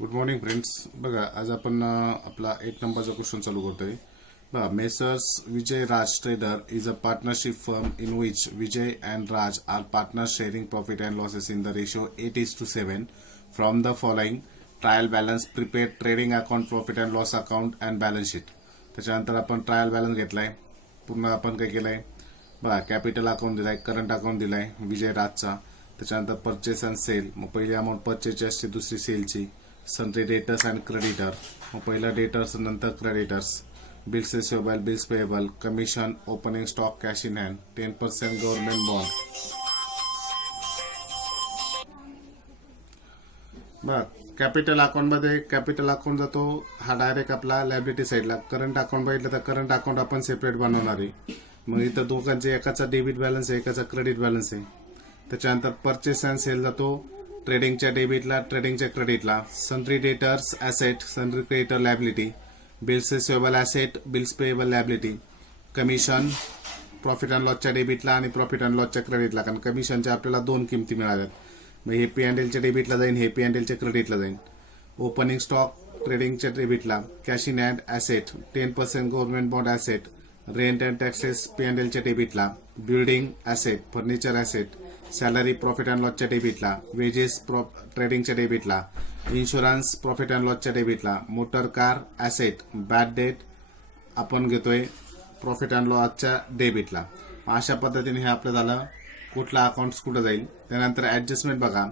Good morning friends. बघा, आज आपण आपला 8 नंबरचा क्वेश्चन चालू करतोय. बघा, messrs Vijay Raj trader is a partnership firm in which Vijay and Raj are partners sharing profit and losses in the ratio 8:7 from the following trial balance, prepaid trading account, profit and loss account and balance sheet. त्याच्यानंतर आपण trial balance घेतलाय. पूर्ण आपण काय केलंय बघा, capital account दिलाय, current account दिलाय विजय राजचा. त्याच्यानंतर परचेस अँड सेल, मग पहिली अमाऊंट परचेसची असते, दुसरी सेलची. सन्ट्री डेटर्स अँड क्रेडिटर, मग पहिला डेटर्स नंतर creditors. Bills receivable, bills payable, commission, opening stock, cash in hand, 10% government bond. बघ, कॅपिटल अकाउंटमध्ये कॅपिटल अकाउंट जातो हा डायरेक्ट आपला लायबिलिटी साईडला. करंट अकाउंट बघितलं तर करंट अकाउंट आपण सेपरेट बनवणार आहे. मग इथं दोघांचे एकाचा डेबिट बॅलन्स आहे, एकाचा क्रेडिट बॅलन्स आहे. त्याच्यानंतर परचेस अँड सेल जातो ट्रेडिंगच्या डेबिटला, ट्रेडिंगच्या क्रेडिटला. Sundry debtors asset, sundry creditor liability. Bills receivable asset, bills payable liability. Commission profit and लॉसच्या डेबिटला आणि प्रॉफिट अँड लॉसच्या क्रेडिटला, कारण कमिशनच्या आपल्याला दोन किमती मिळाल्यात. मग हे पी अँड एलच्या डेबिटला जाईल, हे पी अँड एलच्या क्रेडिटला जाईल. ओपनिंग स्टॉक ट्रेडिंगच्या डेबिटला, cash in hand asset, 10% government bond asset. Rent and taxes P and एलच्या डेबिटला. Building asset, furniture asset. Salary profit and लॉसच्या डेबिटला. वेजेस ट्रेडिंगच्या डेबिटला. इन्शुरन्स प्रॉफिट अँड लॉसच्या डेबिटला. Motor car asset, bad debt आपण घेतोय प्रॉफिट अँड लॉसच्या डेबिटला. अशा पद्धतीने हे आपलं झालं कुठला अकाउंट कुठं जाईल. त्यानंतर ऍडजस्टमेंट बघा.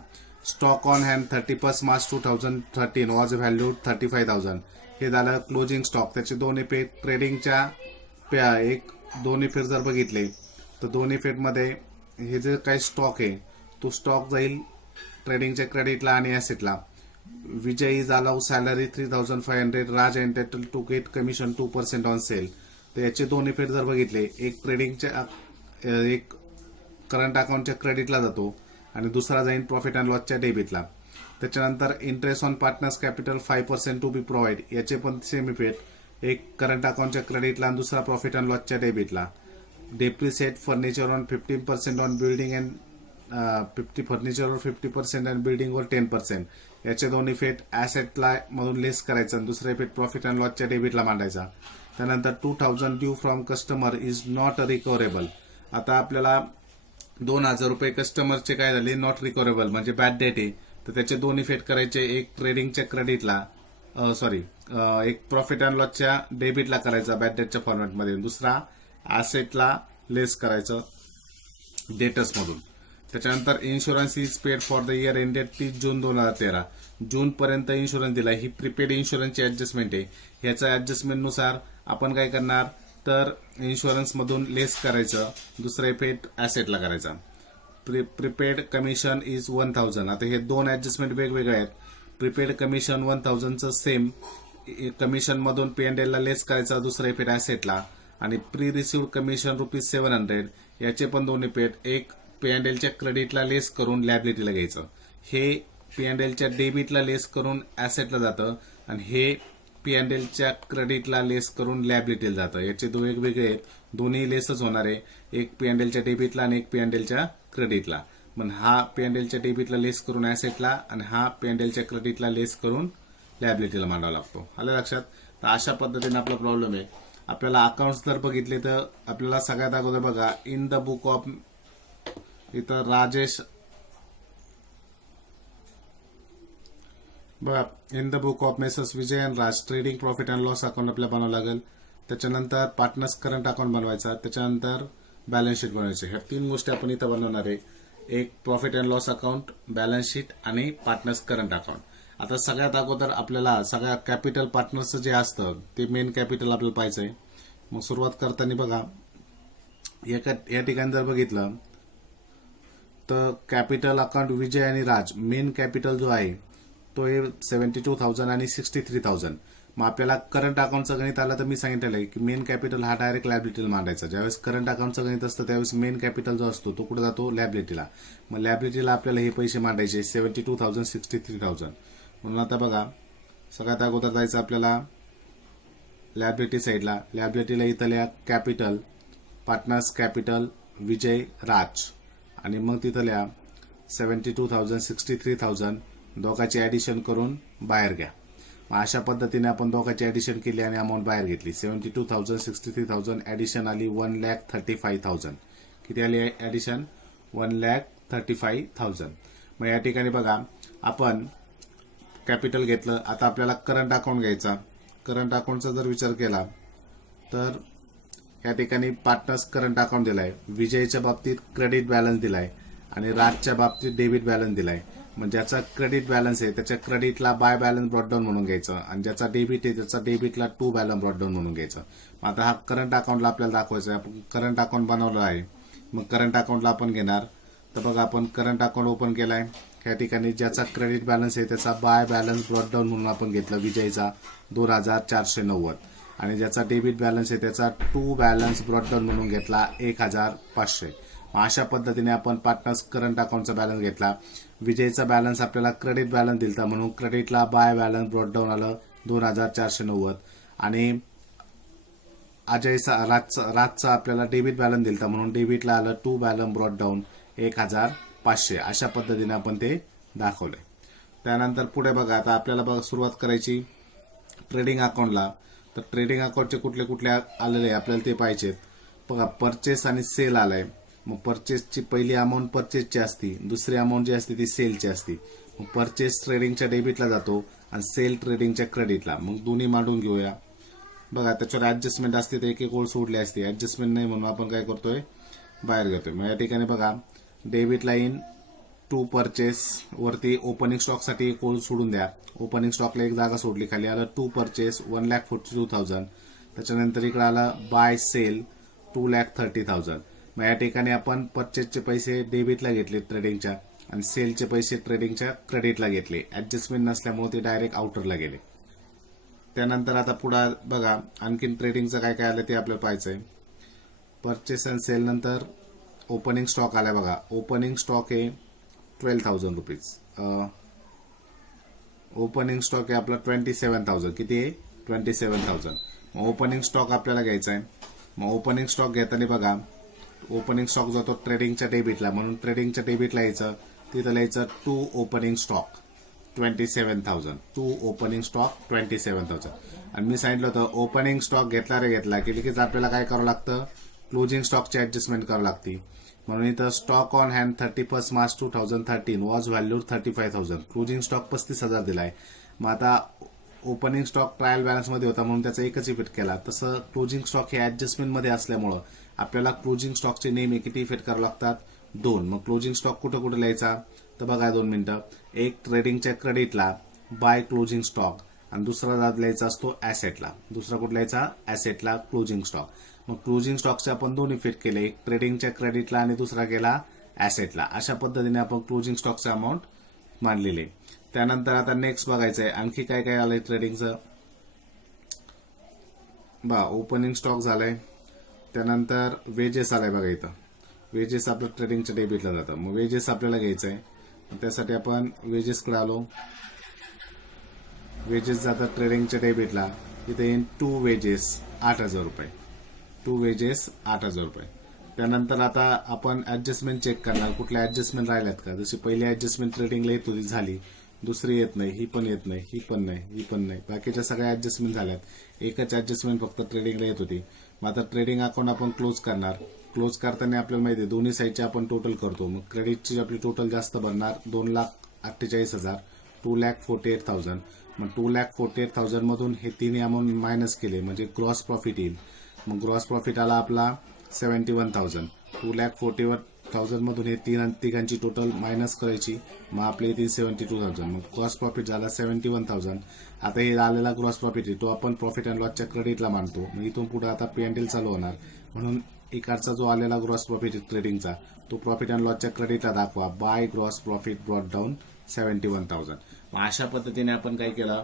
Stock on hand 31 March 2013 was valued 35,000. हे झालं क्लोजिंग स्टॉक. त्याचे दोन इफेक्ट ट्रेडिंगच्या दोन इफेक्ट जर बघितले तर दोन इफेक्ट मध्ये हे जे काही स्टॉक आहे तो स्टॉक जाईल ट्रेडिंगच्या क्रेडिटला आणि ऍसेटला. Vijay is allow salary 3,500. Raj entitle to get commission 2% on sale. तर याचे दोन इफेक्ट जर बघितले, एक ट्रेडिंगच्या एक करंट अकाउंटच्या क्रेडिटला जातो आणि दुसरा जाईल प्रॉफिट अँड लॉसच्या डेबिटला. त्याच्यानंतर interest on partners capital 5% to be provide. याचे पण सेम इफेक्ट, एक करंट अकाउंटच्या क्रेडिटला आणि दुसरा प्रॉफिट अँड लॉसच्या डेबिटला. Depreciate furniture on 15% on building and 50% and building वर 10%. याचे दोन इफेक्ट ऍसेटला मधून लेस करायचा आणि दुसरा इफेक्ट प्रॉफिट अँड लॉसच्या डेबिटला मांडायचा. त्यानंतर 2,000 due from customer is not recoverable. आता आपल्याला 2,000 रुपये कस्टमरचे काय झाले, नॉट रिकव्हरेबल म्हणजे बॅड डेट आहे. तर त्याचे दोन इफेक्ट करायचे, एक ट्रेडिंगच्या क्रेडिटला एक प्रॉफिट अँड लॉसच्या डेबिटला करायचा बॅड डेटच्या फॉर्मॅटमध्ये, दुसरा ऍसेटला लेस करायचं डेटर्स मधून. त्याच्यानंतर insurance is paid for the year ended 30 जून 2013. जून पर्यंत इन्शुरन्स दिला. ही प्रीपेड इन्शुरन्सची ऍडजस्टमेंट आहे. ह्याच्या ऍडजस्टमेंटनुसार आपण काय करणार तर इन्शुरन्स मधून लेस करायचं, दुसरा इफेक्ट ऍसेटला करायचा. Prepaid commission is 1,000. आता हे दोन ऍडजस्टमेंट वेगवेगळे आहेत. प्रीपेड कमिशन 1,000चं सेम कमिशन मधून पी अँड एलला लेस करायचा, दुसरा इफेक्ट ऍसेटला. आणि प्री रिसिव्ड कमिशन ₹700. याचे पण दोन इफेक्ट, एक पी अँड एलच्या क्रेडिटला लेस करून लॅबिलिटीला घ्यायचं, हे पी अँड एलच्या डेबिटला लेस करून ऍसेटला जातं, आणि हे पी अँड एलच्या क्रेडिटला लेस करून लॅबिलिटीला जातं. याचे दोन वेगवेगळे आहेत, दोन्ही लेसच होणार आहे, एक पी अँड एलच्या डेबिटला आणि एक पी अँड एलच्या क्रेडिटला. पण हा पी अँड एलच्या डेबिटला लेस करून ऍसेटला आणि हा पी अँड एलच्या क्रेडिटला लेस करून लॅबिलिटीला मांडावा लागतो. आलं लक्षात? तर अशा पद्धतीने आपला प्रॉब्लेम आहे. आपल्याला अकाउंट्स जर बघितले तर आपल्याला सगळ्यात अगोदर बघा, इन द बुक ऑफ, इथं राजेश बघा, in the book of messrs Vijay and Raj trading profit and loss account आपल्याला बनवावं लागेल. त्याच्यानंतर पार्टनर्स करंट अकाउंट बनवायचा, त्याच्यानंतर बॅलन्स शीट बनवायचे. ह्या तीन गोष्टी आपण इथं बनवणार आहे, एक profit and loss account, balance sheet आणि पार्टनर्स करंट अकाउंट. आता सगळ्यात अगोदर आपल्याला सगळ्या कॅपिटल पार्टनर्सचं जे असतं ते मेन कॅपिटल आपल्याला पाहिजे. मग सुरुवात करताना बघा, या ठिकाणी जर बघितलं तर कॅपिटल अकाउंट विजय आणि राज, मेन कॅपिटल जो आहे तो आहे 72,000 आणि 63,000. मग आपल्याला करंट अकाउंटचं गणित आलं तर मी सांगितलेलं आहे की मेन कॅपिटल हा डायरेक्ट लॅबिलिटीला मांडायचा. ज्यावेळेस करंट अकाउंटचं गणित असतं त्यावेळेस मेन कॅपिटल जो असतो तो कुठे जातो, लॅबिलिटीला. मग लॅबिलिटीला आपल्याला हे पैसे मांडायचे 72,000 63,000. म्हणून आता बघा, सगळ्यात अगोदर जायचं आपल्याला लॅबिलिटी साईडला. लॅबिलिटीला इथं लिहा कॅपिटल, पार्टनर्स कॅपिटल विजय राज, आणि मग तिथं लिहा 72,000 63,000 दोघांची ऍडिशन करून बाहेर घ्या. अशा पद्धतीने आपण दोघांची ऍडिशन केली आणि अमाऊंट बाहेर घेतली. 72,000, 63,000 ऍडिशन आली 1,35,000. किती आली ऍडिशन? 1,35,000. मग या ठिकाणी बघा आपण कॅपिटल घेतलं. आता आपल्याला करंट अकाउंट घ्यायचा. करंट अकाउंटचा जर विचार केला तर या ठिकाणी पार्टनर्स करंट अकाउंट दिलाय. विजयच्या बाबतीत क्रेडिट बॅलन्स दिलाय आणि राजच्या बाबतीत डेबिट बॅलन्स दिलाय. म्हणजे ज्याचा क्रेडिट बॅलन्स आहे त्याच्या क्रेडिटला बाय बॅलन्स ब्रॉट डाऊन म्हणून घ्यायचं आणि ज्याचा डेबिट आहे त्याचा डेबिटला टू बॅलन्स ब्रॉट डाऊन म्हणून घ्यायचं. आता हा करंट अकाउंटला आपल्याला दाखवायचा आहे. आपण करंट अकाउंट बनवलं आहे. मग करंट अकाउंटला आपण घेणार. तर बघा आपण करंट अकाउंट ओपन केलाय. या ठिकाणी ज्याचा क्रेडिट बॅलन्स आहे त्याचा बाय बॅलन्स ब्रॉट डाऊन म्हणून आपण घेतलं विजयचा 2,490 आणि ज्याचा डेबिट बॅलन्स आहे त्याचा टू बॅलन्स ब्रॉट डाऊन म्हणून घेतला 1,500. अशा पद्धतीने आपण पार्टनर्स करंट अकाउंटचा बॅलन्स घेतला. विजयचा बॅलन्स आपल्याला क्रेडिट बॅलन्स दिलता म्हणून क्रेडिटला बाय बॅलन्स ब्रॉट डाऊन आलं 2,490 आणि राजचा आपल्याला डेबिट बॅलन्स दिलता म्हणून डेबिटला आलं टू बॅलन्स ब्रॉट डाऊन 1,500. अशा पद्धतीने आपण ते दाखवलंय. त्यानंतर पुढे बघा आता आपल्याला बघा सुरुवात करायची ट्रेडिंग अकाउंटला. तर ट्रेडिंग अकाउंटचे कुठले कुठले आलेले आपल्याला ते पाहिजेत. बघा परचेस आणि सेल आलाय. मग परचेसची पहिली अमाऊंट परचेसची असती, दुसरी अमाऊंट जी असते ती सेलची असती. मग परचेस ट्रेडिंगच्या डेबिटला जातो आणि सेल ट्रेडिंगच्या क्रेडिटला. मग दोन्ही मांडून घेऊया. बघा त्याच्यावर ऍडजस्टमेंट असते तर एक एक ओळ सोडली असते. ऍडजस्टमेंट नाही म्हणून आपण काय करतोय बाहेर घेतोय. मग या ठिकाणी बघा डेबिट लाईन टू परचेस वरती ओपनिंग स्टॉक साठी एक ओळ सोडून द्या. ओपनिंग स्टॉकला एक जागा सोडली. खाली आलं टू परचेस 1,42,000. त्याच्यानंतर इकडे आलं बाय सेल 2,30,000. मग या ठिकाणी आपण परचेसचे पैसे डेबिटला घेतले ट्रेडिंगच्या आणि सेलचे पैसे ट्रेडिंगच्या क्रेडिटला घेतले. ऍडजस्टमेंट नसल्यामुळे ते डायरेक्ट आउटरला गेले. त्यानंतर आता पुढे बघा आणखीन ट्रेडिंगचं काय काय आलं ते आपल्याला पाहायचंय. परचेस अँड सेल नंतर ओपनिंग स्टॉक आलाय. बघा ओपनिंग स्टॉक आहे 12,000 रुपीज. ओपनिंग स्टॉक आहे आपला 27,000. किती आहे? 27,000. मग ओपनिंग स्टॉक आपल्याला घ्यायचा आहे. मग ओपनिंग स्टॉक घेताना बघा ओपनिंग स्टॉक जातो ट्रेडिंगच्या डेबिटला म्हणून ट्रेडिंगच्या डेबिटला यायचं. तिथं लिहायचं to opening stock 27,000. To opening stock 27,000. आणि मी सांगितलं होतं ओपनिंग स्टॉक घेतला की लगेच आपल्याला काय करावं लागतं क्लोजिंग स्टॉकची ऍडजस्टमेंट करावी लागते. म्हणून इथं stock on hand 31 March 2013 was value 35,000. Closing stock 35,000 दिलाय. मग आता ओपनिंग स्टॉक ट्रायल बॅलन्स मध्ये होता म्हणून त्याचा एकच इफेक्ट केला. तसं क्लोजिंग स्टॉक हे ऍडजस्टमेंट मध्ये असल्यामुळं आपल्याला क्लोजिंग स्टॉकचे नेहमी किती इफेक्ट करावे लागतात? 2. मग क्लोजिंग स्टॉक कुठं कुठं लिहायचा तर बघा 2 मिनिटं. एक ट्रेडिंगच्या क्रेडिटला बाय क्लोजिंग स्टॉक आणि दुसरा लिहायचा असतो ऍसेटला. दुसरा कुठला लिहायचा? ऍसेटला क्लोजिंग स्टॉक. मग क्लोजिंग स्टॉकचे आपण 2 इफेक्ट केले. एक ट्रेडिंगच्या क्रेडिटला आणि दुसरा गेला ऍसेटला. अशा पद्धतीने आपण क्लोजिंग स्टॉकचे अमाऊंट मांडलेले. त्यानंतर आता नेक्स्ट बघायचं आहे आणखी काय काय आलंय ट्रेडिंगचं. ओपनिंग स्टॉक झालंय. त्यानंतर वेजेस आलाय. बघा इथं वेजेस आपलं ट्रेडिंगच्या डेबिटला जातं. मग वेजेस आपल्याला घ्यायचं आहे. त्यासाठी आपण वेजेसकडे आलो. वेजेस जातात ट्रेडिंगच्या डेबिटला. इथे येईन टू वेजेस 8,000 रुपये. टू वेजेस 8,000 रुपये. त्यानंतर आता आपण ऍडजस्टमेंट चेक करणार कुठल्या ऍडजस्टमेंट राहिल्यात का. जशी पहिली ऍडजस्टमेंट ट्रेडिंगला येत होती झाली. दुसरी येत नाही. ही पण येत नाही. ही पण नाही. ही पण नाही. बाकीच्या सगळ्या ऍडजस्टमेंट झाल्यात. एकच ऍडजस्टमेंट फक्त ट्रेडिंगला येत होती. मग आता ट्रेडिंग अकाउंट आपण क्लोज करणार. क्लोज करताना आपल्याला माहिती आहे दोन्ही साईडचे आपण टोटल करतो. मग क्रेडिटची आपली टोटल जास्त बनणार 2,48,000. 2,48,000. मग 2,48,000 मधून हे तिन्ही अमाऊंट मायनस केले म्हणजे ग्रॉस प्रॉफिट येईल. मग ग्रॉस प्रॉफिट आला आपला 71,000. 2,40,000 मधून हे तिघांची टोटल मायनस करायची. मग आपले येतील 72,000. मग ग्रॉस प्रॉफिट झाला 71,000. आता हे आलेला ग्रॉस प्रॉफिट आहे तो आपण प्रॉफिट अँड लॉसच्या क्रेडिटला मानतो. मग इथून पुढे आता P&L चालू होणार. म्हणून इकडचा जो आलेला ग्रॉस प्रॉफिट आहे ट्रेडिंगचा तो प्रॉफिट अँड लॉसच्या क्रेडिटला दाखवा. By gross profit brought down 71,000. मग अशा पद्धतीने आपण काय केलं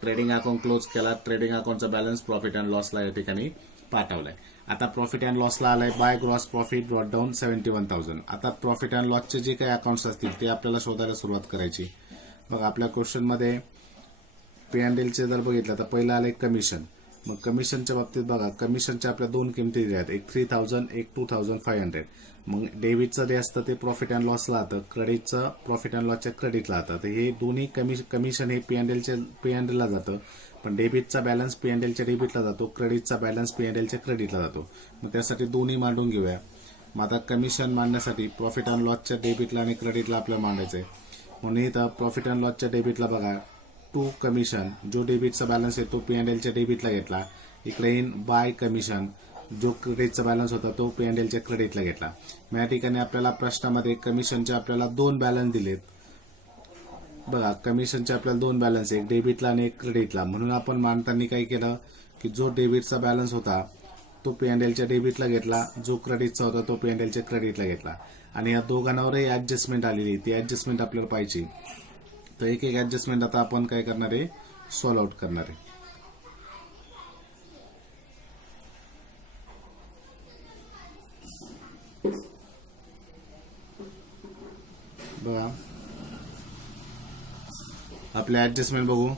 ट्रेडिंग अकाउंट क्लोज केला. ट्रेडिंग अकाउंटचा बॅलन्स प्रॉफिट अँड लॉसला या ठिकाणी पाठवलाय. आता प्रॉफिट अँड लॉसला आलाय by gross profit brought down 71,000. आता प्रॉफिट अँड लॉसचे जे काही अकाउंट्स असतील ते आपल्याला शोधायला सुरुवात करायची. बघा आपल्या क्वेश्चन मध्ये P&Lचे जर बघितलं तर पहिलं आलंय कमिशन. मग कमिशनच्या बाबतीत बघा, कमिशनच्या आपल्या दोन किमती दिल्या आहेत, एक 3000, एक 2500. मग डेबिटचं जे असतं ते प्रॉफिट अँड लॉसला राहतं, क्रेडिटचं प्रॉफिट अँड लॉसच्या क्रेडिटला राहतं. तर हे दोन्ही कमिशन हे P&Lला जातं, पण डेबिटचा बॅलन्स P&Lच्या डेबिटला जातो, क्रेडिटचा बॅलन्स P&Lच्या क्रेडिटला जातो. मग त्यासाठी दोन्ही मांडून घेऊया. मग आता कमिशन मांडण्यासाठी प्रॉफिट अँड लॉसच्या डेबिटला आणि क्रेडिटला आपल्याला मांडायचंय. म्हणून इथं प्रॉफिट अँड लॉसच्या डेबिटला बघा, टू कमिशन, जो डेबिटचा बॅलन्स आहे तो P&Lच्या डेबिटला घेतला. इकडे येईन बाय कमिशन, जो क्रेडिटचा बॅलन्स होता तो P&Lच्या क्रेडिटला घेतला. मग या ठिकाणी आपल्याला प्रश्नामध्ये कमिशनचे आपल्याला दोन बॅलन्स दिलेत. बघा, कमिशनचे आपल्याला दोन बॅलन्स, एक डेबिटला आणि एक क्रेडिटला. म्हणून आपण मांडताना काय केलं की जो डेबिटचा बॅलन्स होता तो P&Lच्या डेबिटला घेतला, जो क्रेडिटचा होता तो P&Lच्या क्रेडिटला घेतला. आणि या दोघांवरही ऍडजस्टमेंट आलेली, ती ऍडजस्टमेंट आपल्याला पाहिजे. तर एक एक ऍडजस्टमेंट आता आपण काय करणार आहे, सॉल्व्ह आउट करणार आहे. बघा, आपले ऍडजस्टमेंट बघू.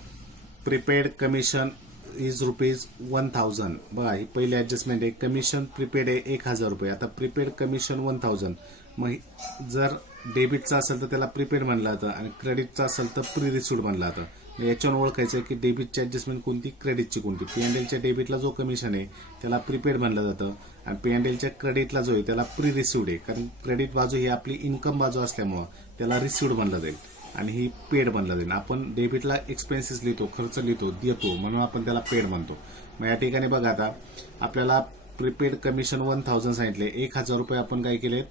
Prepaid commission is ₹1000. बघा, ही पहिली ऍडजस्टमेंट आहे. कमिशन प्रीपेड आहे ₹1000. आता प्रीपेड कमिशन 1000. मग जर डेबिटचा असेल तर त्याला प्रीपेड म्हणलं जातं आणि क्रेडिटचा असेल तर प्री रिसिव्ड म्हणलं जातं. याच्यावर ओळखायचं की डेबिटची ऍडजस्टमेंट कोणती, क्रेडिटची कोणती. P&Lच्या डेबिटला जो कमिशन आहे त्याला प्रीपेड म्हणलं जातं आणि P&Lच्या क्रेडिटला जो आहे त्याला प्री रिसिव्ड आहे. कारण क्रेडिट बाजू ही आपली इन्कम बाजू असल्यामुळं त्याला रिसिव्ड म्हणलं जाईल आणि ही पेड म्हणलं जाईल. आपण डेबिटला एक्सपेन्सेस लिहितो, खर्च लिहितो, देतो, म्हणून आपण त्याला पेड म्हणतो. मग या ठिकाणी बघा, आता आपल्याला प्रीपेड कमिशन 1000 सांगितले, ₹1000 आपण काय केलेत,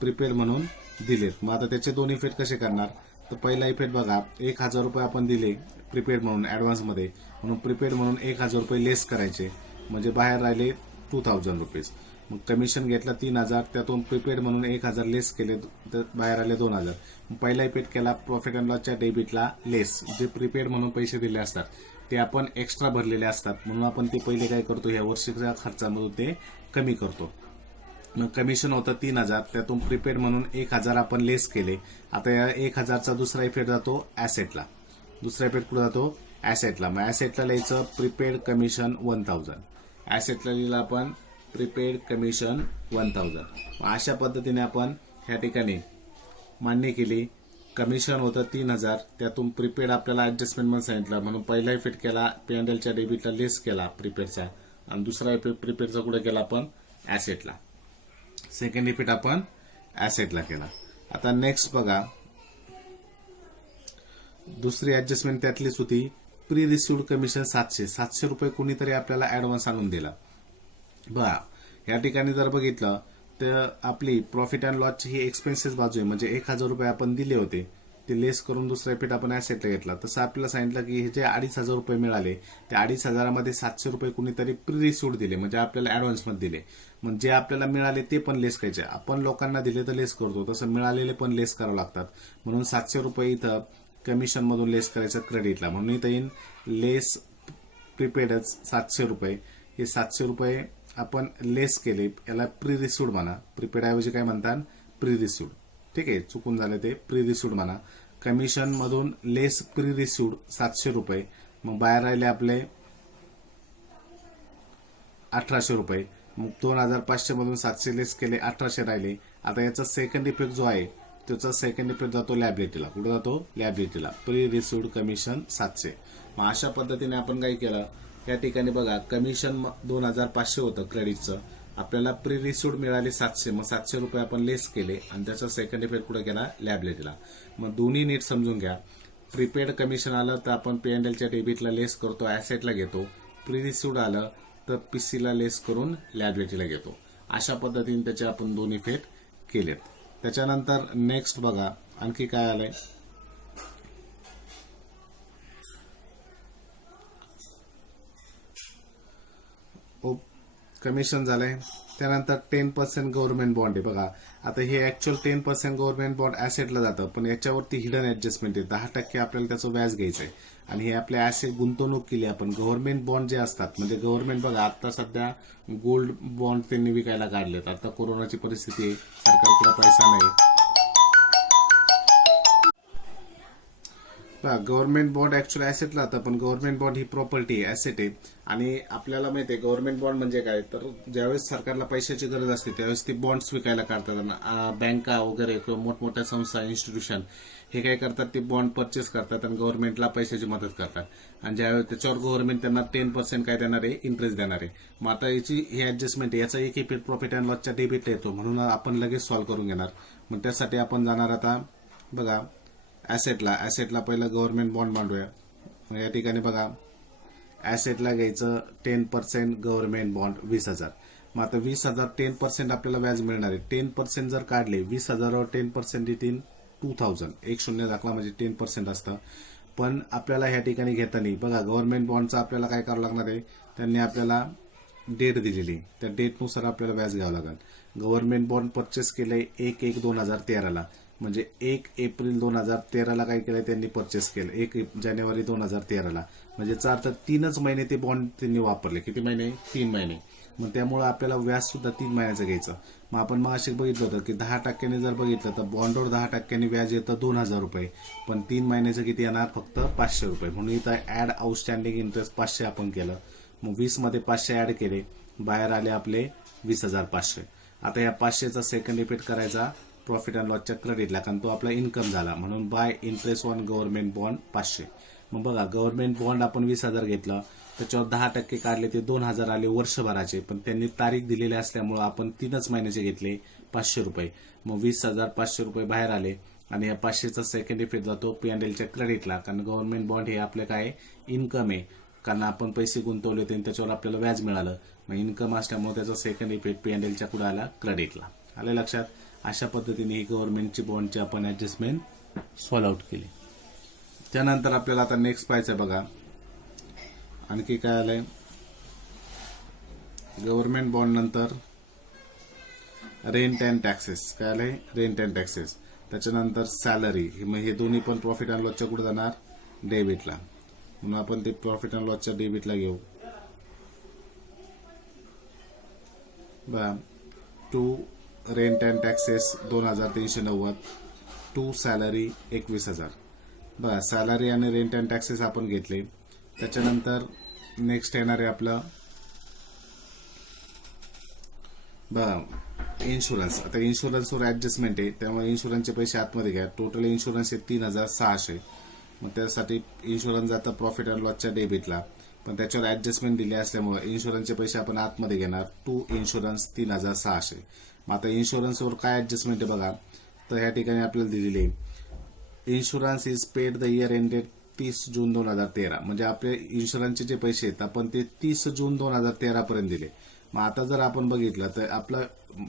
प्रीपेड म्हणून दिलेत. मग आता त्याचे दोन इफेक्ट कसे करणार, तर पहिला इफेक्ट बघा, ₹1000 आपण दिले प्रीपेड म्हणून ऍडव्हान्समध्ये, म्हणून प्रीपेड म्हणून ₹1000 लेस करायचे, म्हणजे बाहेर राहिले ₹2000. मग कमिशन घेतला 3000, त्यातून प्रीपेड म्हणून 1000 लेस केले, तर बाहेर आले 2000. पहिला इफेक्ट केला प्रॉफिट अँड लॉसच्या डेबिटला लेस, जे प्रीपेड म्हणून पैसे दिले असतात ते आपण एक्स्ट्रा भरलेले असतात, म्हणून आपण ते पहिले काय करतो, या वर्षीच्या खर्चामधून ते कमी करतो. मग कमिशन होतं 3000, त्यातून प्रीपेड म्हणून 1000 आपण लेस केले. आता या 1000चा दुसरा इफेक्ट जातो ऍसेटला. दुसरा इफेक्ट कुठे जातो, ऍसेटला. मग ऍसेटला लिहायचं प्रीपेड कमिशन 1000. ऍसेटला लिहिलं आपण प्रीपेड कमिशन 1000. अशा पद्धतीने आपण ह्या ठिकाणी मान्य केली. कमिशन होतं 3000, त्यातून प्रीपेड आपल्याला ऍडजस्टमेंट म्हणून सांगितलं, म्हणून पहिला इफेक्ट केला P&Lच्या डेबिटला लेस केला प्रीपेडचा, आणि दुसरा इफेक्ट प्रीपेडचा कुठे केला आपण, ऍसेटला. सेकंड इफेक्ट आपण ऍसेटला केला. आता नेक्स्ट बघा, दुसरी ऍडजस्टमेंट त्यातलीच होती, प्री रिसिव्ड कमिशन ₹700 कोणीतरी आपल्याला ऍडव्हान्स आणून दिला. बघा, या ठिकाणी जर बघितलं तर आपली प्रॉफिट अँड लॉसची ही एक्सपेन्सेस बाजू आहे, म्हणजे ₹1000 आपण दिले होते ते लेस करून दुसरा इफेक्ट आपण ऍसेटला घेतला. तसं आपल्याला सांगितलं की हे जे ₹2500 मिळाले, त्या 2500मध्ये ₹700 कोणीतरी प्री रिसिव्ड दिले, म्हणजे आपल्याला ऍडव्हान्समध्ये दिले. म्हणजे जे आपल्याला मिळाले ते पण लेस करायचे. आपण लोकांना दिले तर लेस करतो, तसं मिळालेले पण लेस करावं लागतात. म्हणून ₹700 इथं कमिशन मधून लेस करायचं क्रेडिटला, म्हणून इथं येईन लेस प्रीपेडच ₹700. हे ₹700 आपण लेस केले, याला प्री रिसिव्ड म्हणा. प्रीपेड ऐवजी काय म्हणतात, प्री रिसिव्ड. ठीक आहे, चुकून झालं ते, प्री रिसिव्ड म्हणा. कमिशन मधून लेस प्री रिसिव्ड ₹700. मग बाहेर राहिले आपले ₹1800. मग 2500 मधून 700 लेस केले, 1800 राहिले. आता याचा सेकंड इफेक्ट जो आहे त्याचा सेकंड इफेक्ट जातो लॅबिलिटीला. कुठे जातो, लॅबिलिटीला. Pre received commission 700. मग अशा पद्धतीने आपण काय केलं, या ठिकाणी बघा, कमिशन 2500 होतं क्रेडिटचं, आपल्याला प्री रिसिव्ड मिळाले 700. मग ₹700 आपण लेस केले आणि त्याचा सेकंड इफेक्ट कुठे केला, लॅबिलिटीला. मग दोन्ही नीट समजून घ्या. प्रीपेड कमिशन आलं तर आपण P&Lच्या डेबिटला लेस करतो, ऍसेटला घेतो. प्री रिसिव्ड आलं तर पीसीला लेस करून लॅबिलिटीला घेतो. अशा पद्धतीने त्याचे आपण दोन इफेक्ट केलेत. त्याच्यानंतर नेक्स्ट बघा, आणखी काय आलंय, कमिशन झालंय. त्यानंतर 10% गव्हर्नमेंट बॉन्ड आहे. बघा, आता हे ऍक्च्युअल 10% गव्हर्नमेंट बॉन्ड ऍसेटला जातं, पण याच्यावरती हिडन ऍडजस्टमेंट आहे. 10% आपल्याला त्याचं व्याज घ्यायचंय आणि हे आपल्या ऍसेट गुंतवणूक केली आपण. गव्हर्नमेंट बॉन्ड जे असतात, म्हणजे गव्हर्नमेंट बघा, आता सध्या गोल्ड बॉन्ड त्यांनी विकायला काढलेत. आता कोरोनाची परिस्थिती आहे, सरकारकडे पैसा नाही. गव्हर्नमेंट बॉन्ड ऍक्च्युअली ऍसेटला होता, पण गव्हर्नमेंट बॉन्ड ही प्रॉपर्टी आहे, ऍसेट आहे. आणि आपल्याला माहिती आहे गव्हर्नमेंट बॉन्ड म्हणजे काय, तर ज्यावेळेस सरकारला पैशाची गरज असते त्यावेळेस ती बॉन्ड्स विकायला काढतात. बँका वगैरे किंवा मोठमोठ्या संस्था, इन्स्टिट्यूशन हे काय करतात, ते बॉन्ड परचेस करतात आणि गव्हर्नमेंटला पैशाची मदत करतात. आणि ज्यावेळेस त्याच्यावर गव्हर्नमेंट त्यांना 10% काय देणार आहे, इंटरेस्ट देणार आहे. मग आता याची ही ऍडजस्टमेंट, याचा एक इफेक्ट प्रॉफिट अँड लॉसच्या डेबिट येतो, म्हणून आपण लगेच सॉल्व्ह करून घेणार. मग त्यासाठी आपण जाणार आता बघा ऍसेटला पहिलं गव्हर्नमेंट बॉन्ड मांडूया. मग या ठिकाणी बघा ऍसेटला घ्यायचं 10% गव्हर्नमेंट बॉन्ड 20,000. मग आता 20,000 10% आपल्याला व्याज मिळणार आहे. 10% जर काढले 20,000वर 10% येतील 2,000. एक शून्य दाखला म्हणजे 10% असतं. पण आपल्याला ह्या ठिकाणी घेता नाही. बघा गव्हर्नमेंट बॉन्डचं आपल्याला काय करावं लागणार आहे, त्यांनी आपल्याला डेट दिलेली, त्या डेटनुसार आपल्याला व्याज घ्यावं लागेल. गव्हर्नमेंट बॉन्ड परचेस केलंय 1/1/2013ला, म्हणजे 1 एप्रिल 2013ला काय केलंय त्यांनी परचेस केलं 1 जानेवारी 2013ला. म्हणजे 3 महिने ते बॉन्ड त्यांनी वापरले. किती महिने? 3 महिने. मग त्यामुळे आपल्याला व्याज सुद्धा 3 महिन्याचं घ्यायचं. मग आपण मग असे बघितलं होतं की 10% जर बघितलं तर बॉन्डवर 10% व्याज येतं 2,000 रुपये, पण 3 महिन्याचं किती येणार, फक्त 500 रुपये. म्हणून इथं ऍड आउटस्टँडिंग इंटरेस्ट 500 आपण केलं. मग 20 मध्ये 500 ऍड केले, बाहेर आले आपले 20,500. आता या 500चा सेकंड इफेक्ट करायचा प्रॉफिट अँड लॉसच्या क्रेडिटला, कारण तो आपला इन्कम झाला. म्हणून bye interest on government bond 500. मग बघा गव्हर्नमेंट बॉन्ड आपण 20,000 घेतलं, त्याच्यावर 10% काढले, ते 2,000 आले वर्षभराचे. पण त्यांनी तारीख दिलेली असल्यामुळे आपण 3 महिन्याचे घेतले 500 रुपये. मग 20,500 रुपये बाहेर आले आणि या 500चा सेकंड इफेक्ट जातो P&Lच्या क्रेडिटला, कारण गव्हर्नमेंट बॉन्ड हे आपलं काय इन्कम आहे, कारण आपण पैसे गुंतवले होते आणि त्याच्यावर आपल्याला व्याज मिळालं. मग इन्कम असल्यामुळे त्याचा सेकंड इफेक्ट P&Lच्या कुठे आला, क्रेडिटला. आलं लक्षात? अशा पद्धतीने ही गव्हर्नमेंटची बॉन्डची आपण ऍडजस्टमेंट सॉल्व्ह आउट केली. त्यानंतर आपल्याला आता नेक्स्ट पाहायचं बघा, आणखी काय आलंय. गव्हर्नमेंट बॉन्ड नंतर रेंट अँड टॅक्सेस. काय आलंय? Rent and taxes. त्याच्यानंतर सॅलरी. मग हे दोन्ही पण प्रॉफिट अँड लॉसच्या कुठे जाणार, डेबिटला. म्हणून आपण ते प्रॉफिट अँड लॉसच्या डेबिटला घेऊ. बघा 2 रेंट अँड टॅक्सेस 2,390, 2 सॅलरी 21,000. बघा सॅलरी आणि रेंट अँड टॅक्सेस आपण घेतले. त्याच्यानंतर नेक्स्ट येणार आहे आपलं बघा इन्शुरन्स. आता इन्शुरन्सवर ऍडजस्टमेंट आहे, त्यामुळे इन्शुरन्सचे पैसे आतमध्ये घ्या. टोटल इन्शुरन्स आहे 3,600. मग त्यासाठी इन्शुरन्स जातं प्रॉफिट अँड लॉसच्या डेबिटला, पण त्याच्यावर ऍडजस्टमेंट दिली असल्यामुळे इन्शुरन्सचे पैसे आपण आतमध्ये घेणार. 2 इन्शुरन्स 3,600. मग आता इन्शुरन्सवर काय ऍडजस्टमेंट आहे बघा, तर ह्या ठिकाणी आपल्याला दिलेली आहे insurance is paid the year ended 30 जून 2013. म्हणजे आपले इन्शुरन्सचे जे पैसे आहेत आपण ते 30 जून 2013 पर्यंत दिले. मग आता जर आपण बघितलं तर आपला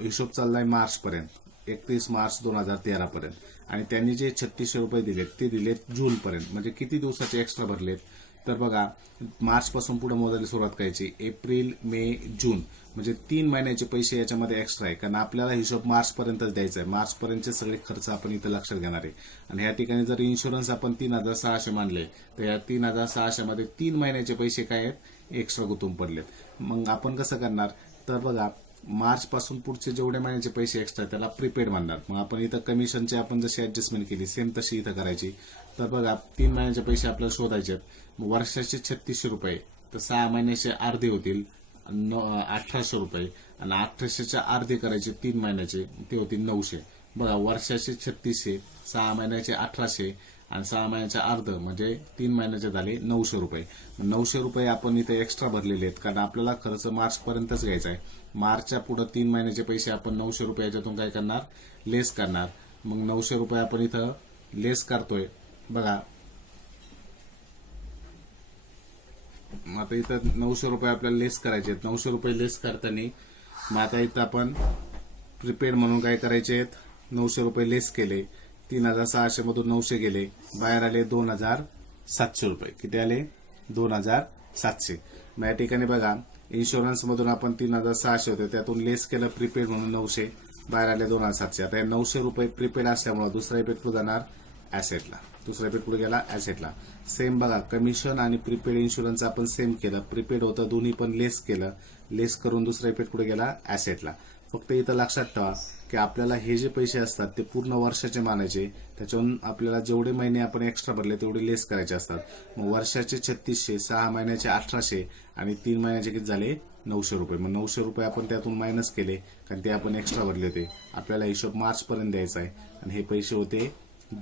हिशोब चाललाय मार्च पर्यंत, 31 मार्च 2013 पर्यंत. आणि त्यांनी जे 3600 रुपये दिलेत ते दिलेत जून पर्यंत. म्हणजे किती दिवसाचे एक्स्ट्रा भरलेत, तर बघा मार्च पासून पुढे मोजायला सुरुवात करायची. एप्रिल, मे, जून, म्हणजे 3 महिन्याचे पैसे याच्यामध्ये एक्स्ट्रा आहे, कारण आपल्याला हिशोब मार्च पर्यंतच द्यायचा आहे. मार्च पर्यंतचे सगळे खर्च आपण इथं लक्षात घेणार आहे. आणि ह्या ठिकाणी जर इन्शुरन्स आपण 3,600 मानले, तर या 3,600 मध्ये 3 महिन्याचे पैसे काय आहेत, एक्स्ट्रा गुंतून पडलेत. मग आपण कसं करणार, तर बघा मार्च पासून पुढचे जेवढे महिन्याचे पैसे एक्स्ट्रा त्याला प्रीपेड मानणार. मग आपण इथं कमिशनचे आपण जशी ऍडजस्टमेंट केली सेम तशी इथं करायची. तर बघा 3 महिन्याचे पैसे आपल्याला शोधायचे. वर्षाचे 3600 रुपये, तर 6 महिन्याचे अर्धे होतील 1,800 रुपये, आणि 1,800च्या अर्धे करायचे 3 महिन्याचे, ते होतील 900. बघा वर्षाचे 3600, 6 महिन्याचे 1,800 आणि 6 महिन्याचे अर्ध म्हणजे 3 महिन्याचे झाले 900 रुपये. 900 रुपये आपण इथे एक्स्ट्रा भरलेले आहेत, कारण आपल्याला खर्च मार्च पर्यंतच घ्यायचा आहे. मार्चच्या पुढे 3 महिन्याचे पैसे आपण 900 रुपये याच्यातून काय करणार, लेस करणार. मग 900 रुपये आपण इथं लेस करतोय. बघा आता इथं 900 रुपये आपल्याला लेस करायचे आहेत. 900 रुपये लेस करताना मग आता इथं आपण प्रीपेड म्हणून काय करायचे आहेत, 900 रुपये लेस केले. 3,600 मधून 900 गेले, बाहेर आले 2,700 रुपये. किती आले, 2,700. मग या ठिकाणी बघा इन्शुरन्स मधून आपण 3,600 होते, त्यातून लेस केलं प्रीपेड म्हणून 900, बाहेर आले 2,700. आता हे 900 रुपये प्रीपेड असल्यामुळे दुसरा इफेक्ट कुठे जाणार, ऍसेटला. दुसरा इफेक्ट कुठे गेला, ऍसेटला. सेम बघा कमिशन आणि प्रीपेड इन्शुरन्स आपण सेम केलं. प्रीपेड होतं दोन्ही पण लेस केलं, लेस करून दुसरा इफेक्ट कुठे गेला, ऍसेटला. फक्त इथं लक्षात ठेवा की आपल्याला हे जे पैसे असतात ते पूर्ण वर्षाचे मानायचे, त्याच्यावरून आपल्याला जेवढे महिने आपण एक्स्ट्रा भरले तेवढे लेस करायचे असतात। मग वर्षाचे 3600, 6 महिन्याचे 1800 आणि 3 महिन्याचे किती झाले 900 रुपये। मग 900 रुपये आपण त्यातून मायनस केले कारण ते आपण एक्स्ट्रा भरले होते। आपल्याला हिशोब मार्च पर्यंत द्यायचा आहे आणि हे पैसे होते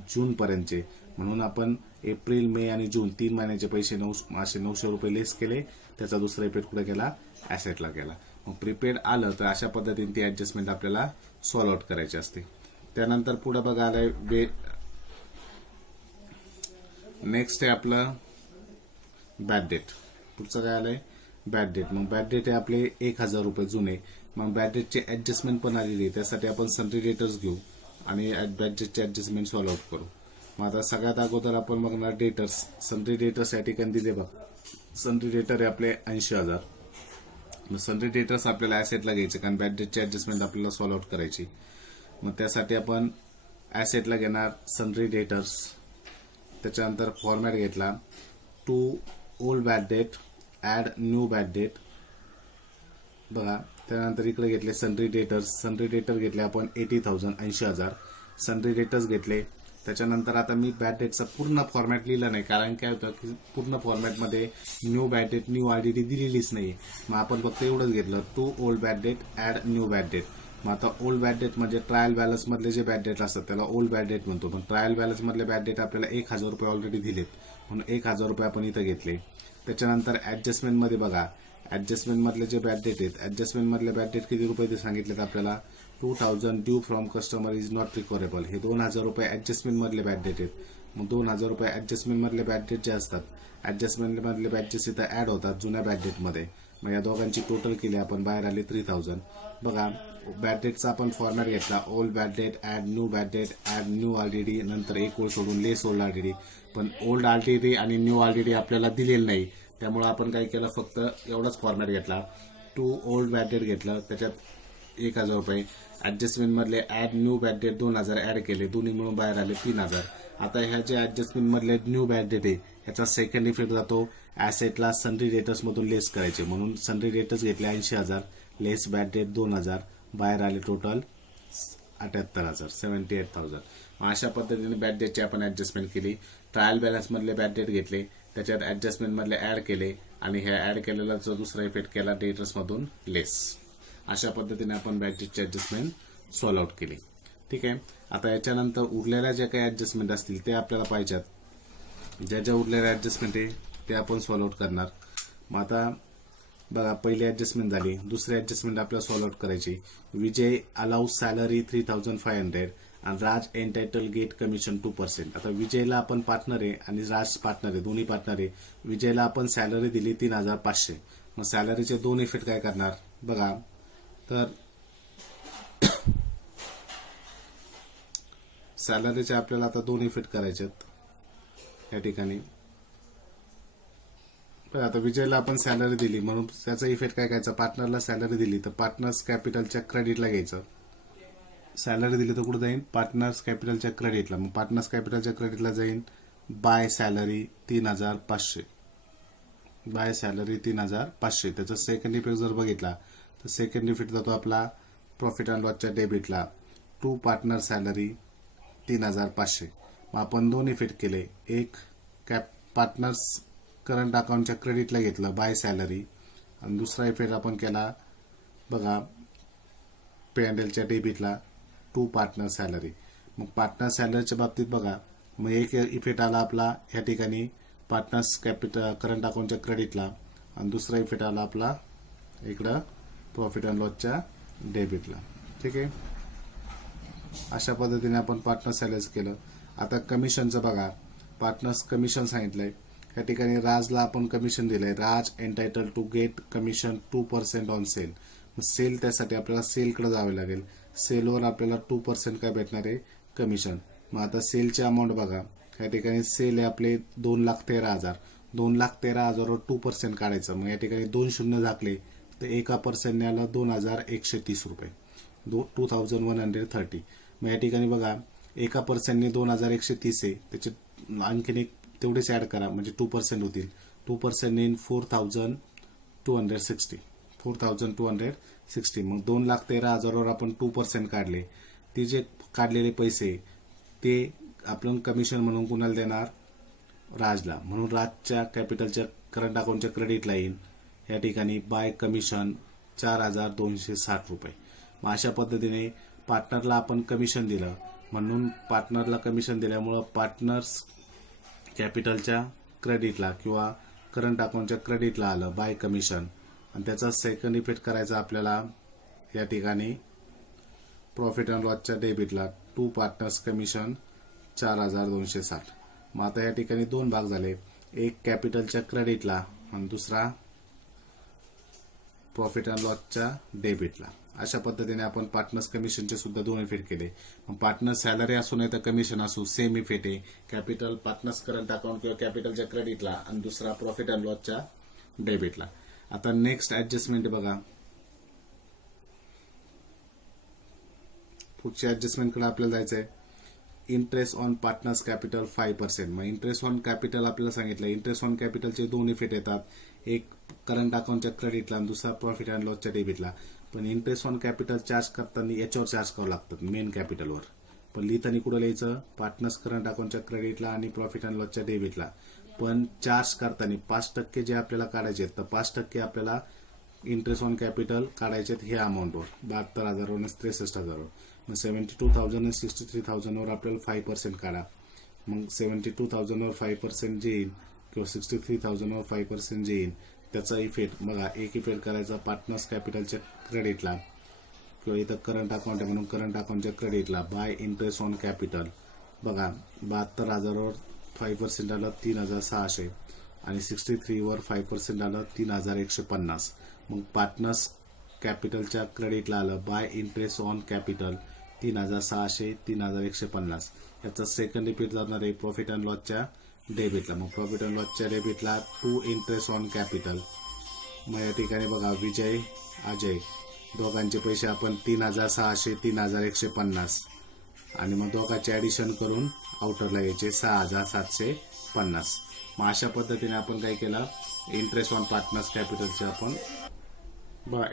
जून पर्यंतचे, म्हणून आपण एप्रिल, मे आणि जून 3 महिन्याचे पैसे 900 रुपये लेस केले। त्याचा दुसरा इफेक्ट कुठे गेला, ऍसेटला गेला। मग प्रीपेड आलं तर अशा पद्धतीने ती ऍडजस्टमेंट आपल्याला सॉल्व आउट करायची असते। त्यानंतर पुढे बघा आलाय नेक्स्ट आहे आपलं बॅड डेट। पुढचं काय आलंय बॅड डेट। मग बॅड डेट आहे आपले 1000 रुपये जुने। मग बॅड डेटची ऍडजस्टमेंट पण आलेली आहे, त्यासाठी आपण सन्ड्री डेटर्स घेऊ आणि बॅड डेटची ऍडजस्टमेंट सॉल्व आउट करू। मग आता सगळ्यात अगोदर आपण बघणार डेटर्स। सन्ड्री डेटर्स या ठिकाणी दिले बघ, सन्ड्री डेटर आहे आपले 80,000। मग सन्ड्री डेटर्स आपल्याला ऍसेटला घ्यायचे कारण बॅड डेटची ऍडजस्टमेंट आपल्याला सॉल्व आउट करायची। मग त्यासाठी आपण ऍसेटला घेणार सन्ड्री डेटर्स, त्याच्यानंतर फॉर्मॅट घेतला to old bad debt add new bad debt बघा। त्यानंतर इकडे घेतले सन्ड्री डेटर्स, सन्ड्री डेटर घेतले आपण 80,000 80,000 सन्ड्री डेटर्स घेतले। त्याच्यानंतर आता मी बॅड डेटचा पूर्ण फॉर्मॅट लिहिला नाही कारण काय होतं की पूर्ण फॉर्मॅटमध्ये new bad debt new RDD दिलेलीच नाही। मग आपण फक्त एवढंच घेतलं to old bad debt add new bad debt. मग आता ओल्ड बॅड डेट म्हणजे ट्रायल बॅलन्स मधले जे बॅड डेट असतात त्याला ओल्ड बॅड डेट म्हणतो। पण ट्रायल बॅलन्स मधले बॅड डेट आपल्याला 1000 रुपये ऑलरेडी दिलेत म्हणून 1000 रुपये आपण इथं घेतले। त्याच्यानंतर ऍडजस्टमेंट मध्ये बघा, ऍडजस्टमेंट मधले जे बॅड डेट आहेत, ऍडजस्टमेंट मधले बॅड डेट किती रुपये ते सांगितलेत आपल्याला 2000 due from customer is not recoverable. हे 2000 रुपये ऍडजस्टमेंट मधले बॅड डेट आहेत। मग 2000 रुपये ऍडजस्टमेंट मधले बॅड डेट जे असतात, ऍडजस्टमेंट मधले बॅडजेस इथं ऍड होतात जुन्या बॅड डेट मध्ये। मग या दोघांची टोटल केली आपण, बाहेर आली 3000। बघा बॅड डेटचा आपण फॉर्मॅट घेतला old bad debt add new bad debt add new RDD, नंतर एक ओळ सोडून लेस ओल्ड आरडीडी। पण ओल्ड आरडीडी आणि न्यू आरडीडी आपल्याला दिलेलं नाही, त्यामुळे आपण काय केलं फक्त एवढाच फॉर्मॅट घेतला टू ओल्ड बॅड डेट घेतलं, त्याच्यात 1000 रुपये ऍडजस्टमेंट मधले add new bad debt 2000 add केले, दोन्ही मिळून बाहेर आले 3000। आता ह्या जे ऍडजस्टमेंट मधले न्यू बॅड डेट आहे ह्याचा सेकंड इफेक्ट जातो ऍसेटला सन्ड्री डेटर्स मधून लेस करायचे, म्हणून सन्ड्री डेटर्स घेतले 80,000 लेस बॅड डेट 2000, बाहेर आले टोटल 78,000 78,000। अशा पद्धतीने बॅड डेटची आपण ऍडजस्टमेंट केली। ट्रायल बॅलन्स मधले बॅड डेट घेतले, त्याच्यात ऍडजस्टमेंट मधले ऍड केले आणि ह्या ऍड केलेला जो दुसरा इफेक्ट केला डेटर्स मधून लेस। अशा पद्धतीने आपण बॅड डेटची ऍडजस्टमेंट सॉल्व आउट केली। ठीक आहे, आता याच्यानंतर उरलेल्या ज्या काही ऍडजस्टमेंट असतील ते आपल्याला पाहिजेत, ज्या ज्या उरलेल्या ऍडजस्टमेंट आहे ते आपण सॉल्व आउट करणार। मग आता बघा पहिली ऍडजस्टमेंट झाली, दुसरी ऍडजस्टमेंट आपल्याला सॉल्व आउट करायची। विजय अलाउज सॅलरी 3500 आणि राज एंटायटल गेट कमिशन 2%। आता विजयला आपण पार्टनर आहे आणि राज पार्टनर आहे, दोन्ही पार्टनर आहे। विजयला आपण सॅलरी दिली 3500। मग सॅलरीचे दोन इफेक्ट काय करणार बघा, तर सॅलरीचे आपल्याला आता दोन इफेक्ट करायचे या ठिकाणी। आता विजयला आपण सॅलरी दिली म्हणून त्याचा इफेक्ट काय करायचा, पार्टनरला सॅलरी दिली तर पार्टनर्स कॅपिटलच्या क्रेडिटला घ्यायचं। सॅलरी दिली तर कुठे जाईल, पार्टनर्स कॅपिटलच्या क्रेडिटला। मग पार्टनर्स कॅपिटलच्या क्रेडिटला जाईल बाय सॅलरी 3500, बाय सॅलरी 3500। त्याचा सेकंड इफेक्ट जर बघितला तर सेकंड इफेक्ट जातो आपला प्रॉफिट अँड लॉसच्या डेबिटला टू पार्टनर सॅलरी 3500। मग आपण दोन इफेक्ट केले, एक पार्टनर्स करंट अकाउंटच्या क्रेडिटला घेतलं बाय सॅलरी आणि दुसरा इफेक्ट आपण केला बघा पे अँड एलच्या डेबिटला टू पार्टनर सॅलरी। मग पार्टनर सॅलरीच्या बाबतीत बघा, मग एक इफेक्ट आला आपला या ठिकाणी पार्टनर्स कॅपिटल करंट अकाउंटच्या क्रेडिटला आणि दुसरा इफेक्ट आला आपला इकडं प्रॉफिट अँड लॉसच्या डेबिटला। ठीक आहे, अशा पद्धतीने आपण पार्टनर सॅलरीज केलं। आता कमिशनचं बघा, पार्टनर्स कमिशन सांगितलंय, या ठिकाणी राजला आपण कमिशन दिलंय, Raj entitled to get commission 2% on sale. Sale त्यासाठी आपल्याला सेलकडे जावे लागेल, सेलवर आपल्याला 2% काय भेटणार आहे कमिशन। मग आता सेलची अमाऊंट बघा, या ठिकाणी सेल आहे आपले 2,13,000, 2,13,000 वर 2% काढायचं। मग या ठिकाणी 2 शून्य झाकले तर 1% आलं 2130 रुपये, 2130। मग या ठिकाणी बघा 1%ने 2130 आहे, त्याचे आणखीन एक तेवढेच ऍड करा म्हणजे 2% होतील। 2% इन 4260, 4,260. मग 2,13,000वर आपण 2% काढले. ते जे काढलेले पैसे ते आपण कमिशन म्हणून कुणाला देणार? राजला. म्हणून राजच्या कॅपिटलच्या करंट अकाउंटच्या क्रेडिटला येईल या ठिकाणी बाय कमिशन 4,260 रुपये. मग अशा पद्धतीने पार्टनरला आपण कमिशन दिलं, म्हणून पार्टनरला कमिशन दिल्यामुळं पार्टनर्स कॅपिटलच्या क्रेडिटला किंवा करंट अकाउंटच्या क्रेडिटला आलं बाय कमिशन. आणि त्याचा सेकंड इफेक्ट करायचा आपल्याला या ठिकाणी प्रॉफिट अँड लॉसच्या डेबिटला टू पार्टनर्स कमिशन 4,260. मग आता या ठिकाणी दोन भाग झाले, एक कॅपिटलच्या क्रेडिटला आणि दुसरा प्रॉफिट अँड लॉसच्या डेबिटला. अशा पद्धतीने आपण पार्टनर्स कमिशनचे सुद्धा दोन इफेक्ट केले. मग पार्टनर सॅलरी असू नाही तर कमिशन असू सेम इफेक्ट आहे. कॅपिटल पार्टनर्स करंट अकाउंट किंवा कॅपिटलच्या क्रेडिटला आणि दुसरा प्रॉफिट अँड लॉसच्या डेबिटला. आता नेक्स्ट ऍडजस्टमेंट बघा. पुढच्या ऍडजस्टमेंटकडे आपल्याला जायचंय. Interest on partners capital 5%. मग इंटरेस्ट ऑन कॅपिटल आपल्याला सांगितलं. इंटरेस्ट ऑन कॅपिटलचे दोन इफेक्ट येतात, एक करंट अकाउंटच्या क्रेडिटला आणि दुसरा प्रॉफिट अँड लॉसच्या डेबिटला. पण इंटरेस्ट ऑन कॅपिटल चार्ज करताना याच्यावर चार्ज करावं लागतात मेन कॅपिटलवर. पण लिहिताना कुठं लिहायचं? पार्टनर्स करंट अकाउंटच्या क्रेडिटला आणि प्रॉफिट अँड लॉसच्या डेबिटला. पण चार्ज करताना 5% जे आपल्याला काढायचे तर 5% आपल्याला इंटरेस्ट ऑन कॅपिटल काढायचे ह्या अमाऊंटवर 72,000 आणि 63,000. मग 72,000 आणि 63,000वर आपल्याला 5% काढा. मग 72,000वर 5% जे येईल किंवा 63,000वर 5% जे येईल त्याचा इफेक्ट बघा. एक इफेक्ट करायचा पार्टनर्स कॅपिटलच्या क्रेडिटला किंवा इथं करंट अकाउंट आहे म्हणून करंट अकाउंटच्या क्रेडिटला बाय इंटरेस्ट ऑन कॅपिटल. बघा 72,000वर 5% आलं 3,600 आणि 63वर 5% आलं 3,150. मग पार्टनर्स कॅपिटलच्या क्रेडिटला आलं बाय इंटरेस्ट ऑन कॅपिटल 3,600 3,150. याचा सेकंड इफेक्ट जाणार आहे प्रॉफिट अँड लॉसच्या डेबिटला. मग प्रॉफिट अँड लॉसच्या डेबिटला टू इंटरेस्ट ऑन कॅपिटल. मग या ठिकाणी बघा विजय अजय दोघांचे पैसे आपण 3,600 3,150 आणि मग दोघांचे ऍडिशन करून आउटरला यायचे 6,750. मग अशा पद्धतीने आपण काय केलं? इंटरेस्ट ऑन पार्टनर्स कॅपिटलचे आपण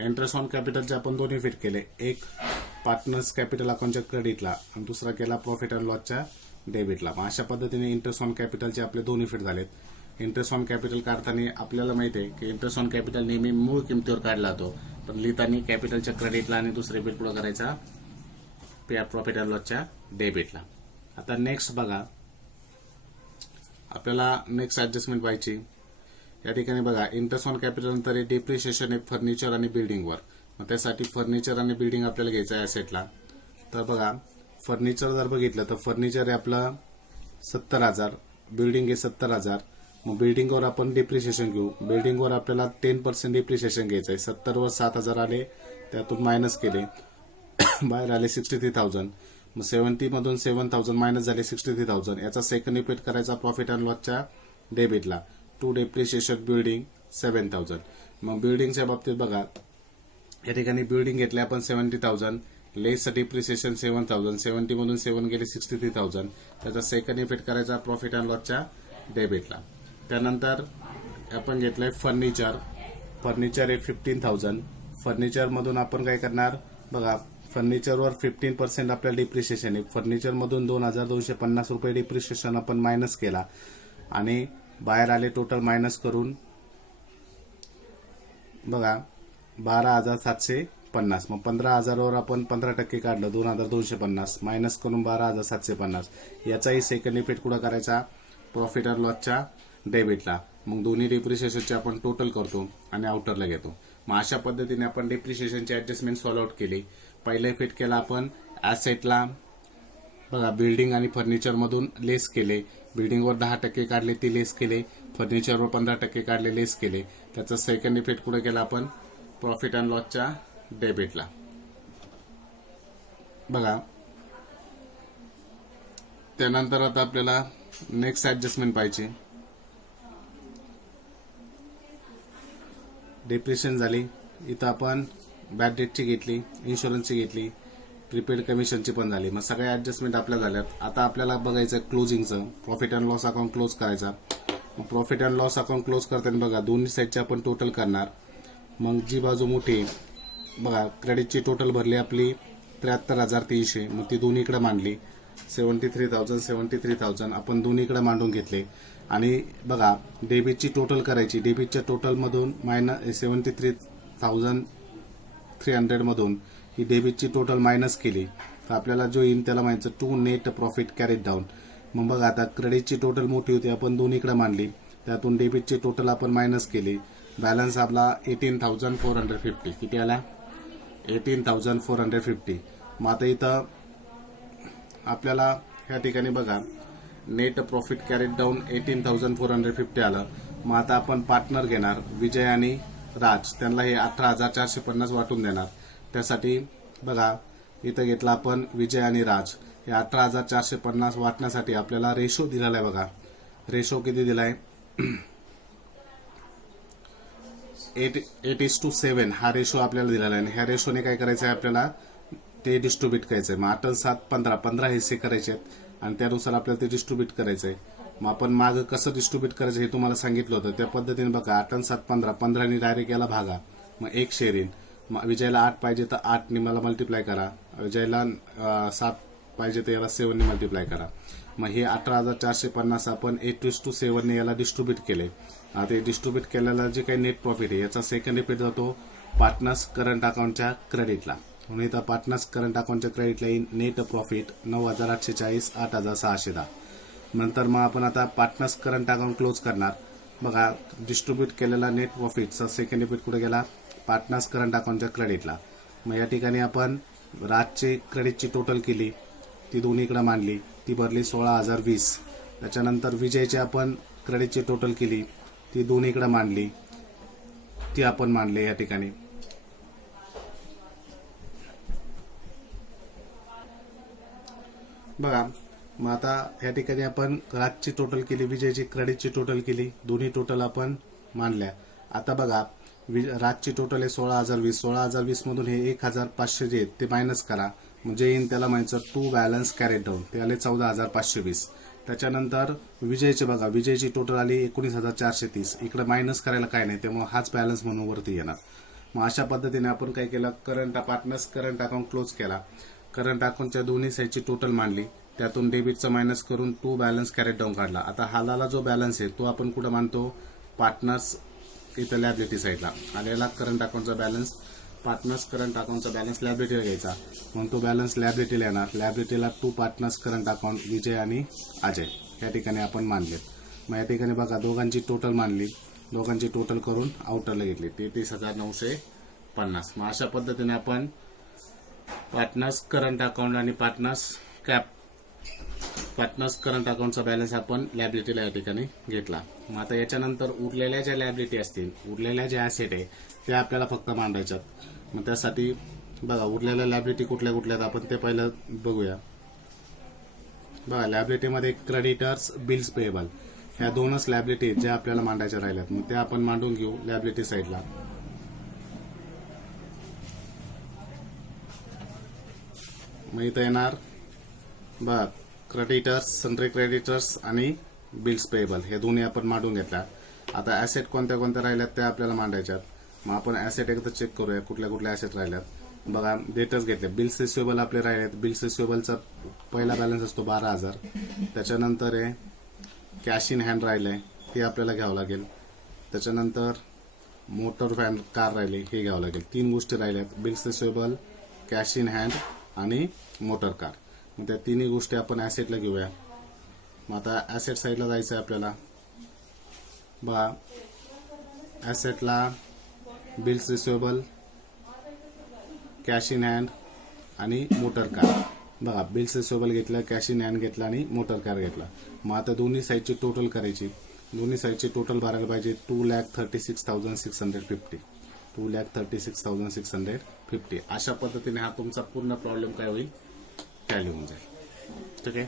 इंटरेस्ट ऑन कॅपिटलचे आपण दोन्ही फिट केले. एक पार्टनर्स कॅपिटल अकाउंटच्या क्रेडिटला आणि दुसरा केला प्रॉफिट अँड लॉसच्या डेबिटला. मग अशा पद्धतीने इंटरेस्ट ऑन कॅपिटलचे आपले दोन्ही फिट झालेत. इंटरेस्ट ऑन कॅपिटल काढताना आपल्याला माहिती आहे की इंटरेस्ट ऑन कॅपिटल नेहमी मूळ किमतीवर काढला जातो, पण लिहिताना कॅपिटलच्या क्रेडिटला आणि दुसरे बिल पुढे करायचा प्रॉफिट अँड लॉसच्या डेबिटला. आता नेक्स्ट बघा, आपल्याला नेक्स्ट ऍडजस्टमेंट पाहिजे. या ठिकाणी बघा इंटरेस्ट ऑन कॅपिटल नंतर डिप्रिशिएशन आहे फर्निचर आणि बिल्डिंगवर. मग त्यासाठी फर्निचर आणि बिल्डिंग आपल्याला घ्यायचं आहे ऍसेटला. तर बघा फर्निचर जर बघितलं तर फर्निचर आहे आपलं 70,000, बिल्डिंग आहे 70,000. मग बिल्डिंगवर आपण डिप्रिशिएशन घेऊ. बिल्डिंगवर आपल्याला 10% डिप्रिशिएशन घ्यायचं आहे. 70वर 7,000 आले, त्यातून मायनस केले, बाहेर आले 63,000. मग 70 मधून 7,000 मायनस झाले 63,000. याचा सेकंड इफेक्ट करायचा प्रॉफिट अँड लॉसच्या डेबिटला टू डिप्रिशिएशन बिल्डिंग 7,000. मग बिल्डिंगच्या बाबतीत बघा या ठिकाणी बिल्डिंग घेतले आपण 70,000 लेस डिप्रिसिएशन 7,000. 70 मधून 7 गेले 63,000. त्याचा सेकंड इफेक्ट करायचा प्रॉफिट अँड लॉसच्या डेबिटला. त्यानंतर आपण घेतलंय फर्निचर. फर्निचर आहे 15,000. फर्निचर मधून आपण काय करणार बघा, फर्निचरवर 15% आपल्याला डिप्रिसिएशन आहे. फर्निचर मधून 2,250 रुपये डिप्रिसिएशन आपण मायनस केला आणि बाहेर आले टोटल मायनस करून बघा 12,750. मग 15,000वर आपण 15% काढलं 2,250 मायनस करून 12,750. याचाही सेकंड इफेक्ट कुठं करायचा? प्रॉफिट अँड लॉसच्या डेबिटला. मग दोन्ही डिप्रिशिएशनचे आपण टोटल करतो आणि आउटरला घेतो. मग अशा पद्धतीने आपण डिप्रिशिएशनची ऍडजस्टमेंट सॉल्व्ह आउट केली. पहिला इफेक्ट केला आपण ऍसेटला बघा बिल्डिंग आणि फर्निचर मधून लेस केले. बिल्डिंगवर 10% काढले ते लेस केले, फर्निचरवर 15% काढले लेस केले. त्याचा सेकंड इफेक्ट कुठे केला आपण? प्रॉफिट अँड लॉसच्या डेबिटला. बघा त्यानंतर आता आपल्याला नेक्स्ट ऍडजस्टमेंट पाहिजे. डिप्रिशिएशन झाली, इथं आपण बॅड डेटची घेतली, इन्शुरन्सची घेतली, प्रीपेड कमिशनची पण झाली. मग सगळ्या ऍडजस्टमेंट आपल्या झाल्यात. आता आपल्याला बघायचं क्लोजिंगचं profit and loss account close करायचा. मग profit and loss account close करताना बघा दोन्ही साईडचे आपण टोटल करणार. मग जी बाजू मोठी बघा, क्रेडिटची टोटल भरली आपली 73,300, मग ती दोन्हीकडे मांडली 73,000 आपण दोन्हीकडे मांडून घेतले. आणि बघा, डेबिटची टोटल करायची, डेबिटच्या टोटलमधून -73,300 मधून ही डेबिटची टोटल मायनस केली तर आपल्याला जो येईल त्याला म्हणायचं to net profit carried down. मग बघा, आता क्रेडिटची टोटल मोठी होती, आपण दोन्हीकडे मांडली, त्यातून डेबिटची टोटल आपण मायनस केली. बॅलन्स आपला 18,450. किती आला? 18,450. मग आता इथं आपल्याला ह्या ठिकाणी बघा, नेट प्रॉफिट कॅरीड डाऊन 18,450 आलं. मग आता आपण पार्टनर घेणार, विजय आणि राज, त्यांना हे 18,450 वाटून देणार. त्यासाठी बघा, इथं घेतला आपण विजय आणि राज, हे 18,450 वाटण्यासाठी आपल्याला रेशो दिलेला आहे. बघा, रेशो किती दिलाय? 8:7 हा रेशो आपल्याला दिलेला आहे. ह्या रेशोने काय करायचं आहे आपल्याला? ते डिस्ट्रीब्यूट करायचंय. मग 8 7 15 हिस्से करायचे आहेत आणि त्यानुसार आपल्याला ते डिस्ट्रीब्यूट करायचंय. मग आपण मागं कसं डिस्ट्रीब्यूट करायचं हे तुम्हाला सांगितलं होतं, त्या पद्धतीने बघा, 8 7 15 ने डायरेक्ट याला भागा, मग 1 शेअर येईल. मग विजयला 8 पाहिजे तर 8 ने मला मल्टिप्लाय करा, विजयला 7 पाहिजे तर याला 7 ने मल्टिप्लाय करा. मग हे 18,450 आपण 8:7 ने याला डिस्ट्रीब्यूट केले. आता डिस्ट्रीब्यूट केलेला जे काही नेट प्रॉफिट आहे याचा सेकंड इफेक्ट जातो पार्टनर्स करंट अकाउंटच्या क्रेडिटला. म्हणून इथं पार्टनर्स करंट अकाउंटच्या क्रेडिटला येईल नेट प्रॉफिट 9,840, 8,610. नंतर मग आपण आता पार्टनर्स करंट अकाउंट क्लोज करणार. बघा, डिस्ट्रीब्यूट केलेला नेट प्रॉफिटचा सेकंड इफेक्ट कुठे गेला? पार्टनर्स करंट अकाउंटच्या क्रेडिटला. मग या ठिकाणी आपण राजची क्रेडिटची टोटल केली, ती दोन्हीकडे मांडली, ती भरली 16,020. त्याच्यानंतर विजयची आपण क्रेडिटची टोटल केली, ती दोन्हीकडे मांडली, ती आपण मांडली या ठिकाणी. बघा, मग आता या ठिकाणी आपण राजची टोटल केली, विजयची क्रेडिटची टोटल केली, दोन्ही टोटल आपण मांडल्या. आता बघा, राजची टोटल आहे 16,020. 16,020 मधून हे 1,500 जे आहेत ते मायनस करा, म्हणजे येईन त्याला म्हणायचं टू बॅलन्स कॅरेड डाऊन, ते आले 14,520. त्याच्यानंतर विजयचे बघा, विजयची टोटल आली 19,430. इकडे मायनस करायला काय नाही, त्यामुळे हाच बॅलन्स म्हणून वरती येणार. मग अशा पद्धतीने आपण काय केलं? पार्टनर्स करंट अकाउंट क्लोज केला. करंट अकाउंटच्या दोन्ही साईडची टोटल मांडली, त्यातून डेबिटचं मायनस करून टू बॅलन्स कॅरेट डाऊन काढला. आता हालाला जो बॅलन्स आहे तो आपण कुठं मानतो? पार्टनर्स इथं लॅबिलिटी साईडला आलेला करंट अकाउंटचा बॅलन्स, पार्टनर्स करंट अकाउंटचा बॅलन्स लॅबिलिटीला घ्यायचा, म्हणून तो बॅलन्स लॅबिलिटीला येणार. लॅबिलिटीला to partners current account Vijay आणि अजय या ठिकाणी आपण मानले. मग या ठिकाणी बघा, दोघांची टोटल मानली, दोघांची टोटल करून आउटरला घेतली 33,950. मग अशा पद्धतीने आपण पार्टनर्स करंट अकाउंट आणि पार्टनर्स करंट अकाउंटचा बॅलन्स आपण लॅबिलिटीला या ठिकाणी घेतला. मग आता याच्यानंतर उरलेल्या ज्या लॅबिलिटी असतील, उरलेल्या ज्या ऍसेट आहे त्या आपल्याला फक्त मांडायच्यात. मग त्यासाठी बघा, उरलेल्या लॅबिलिटी कुठल्या कुठल्या आहेत आपण ते पहिलं बघूया. बघा, लॅबिलिटीमध्ये क्रेडिटर्स, बिल्स पेएबल ह्या दोनच लॅबिलिटी आहेत ज्या आपल्याला मांडायच्या राहिल्यात. मग त्या आपण मांडून घेऊ लॅबिलिटी साईडला. मग इथं येणार बघा, क्रेडिटर्स, सन्ड्री क्रेडिटर्स आणि बिल्स पेएबल हे दोन्ही आपण मांडून घेतल्या. आता ऍसेट कोणत्या कोणत्या राहिल्यात त्या आपल्याला मांडायच्यात. मग आपण ऍसेट एकदा चेक करूया कुठल्या कुठल्या ऍसेट राहिल्यात. बघा, डेटर्स घेतले, बिल्स रिसिवेबल आपले राहिलेत. बिल्स रिसिवेबलचा पहिला बॅलन्स असतो 12,000. त्याच्यानंतर आहे कॅश इन हँड राहिलंय, ते आपल्याला घ्यावं लागेल. त्याच्यानंतर मोटर व्हॅन कार राहिले, हे घ्यावं लागेल. 3 गोष्टी राहिल्यात, bills receivable, cash in hand आणि मोटर कार. मग त्या तिन्ही गोष्टी आपण ऍसेटला घेऊया. मग आता ऍसेट साईडला जायचं आहे आपल्याला. बघा, ऍसेटला bills receivable, cash in hand आणि मोटर कार. बघा, बिल्स रिसिवेबल घेतलं, कॅश इन हँड घेतला आणि मोटर कार घेतला. मग आता दोन्ही साईडची टोटल करायची. दोन्ही साईडची टोटल भरायला पाहिजे 2,36,650. 2,36,650. अशा पद्धतीने हा तुमचा पूर्ण प्रॉब्लेम काय होईल? टॅली होऊन जाईल. ठीक आहे.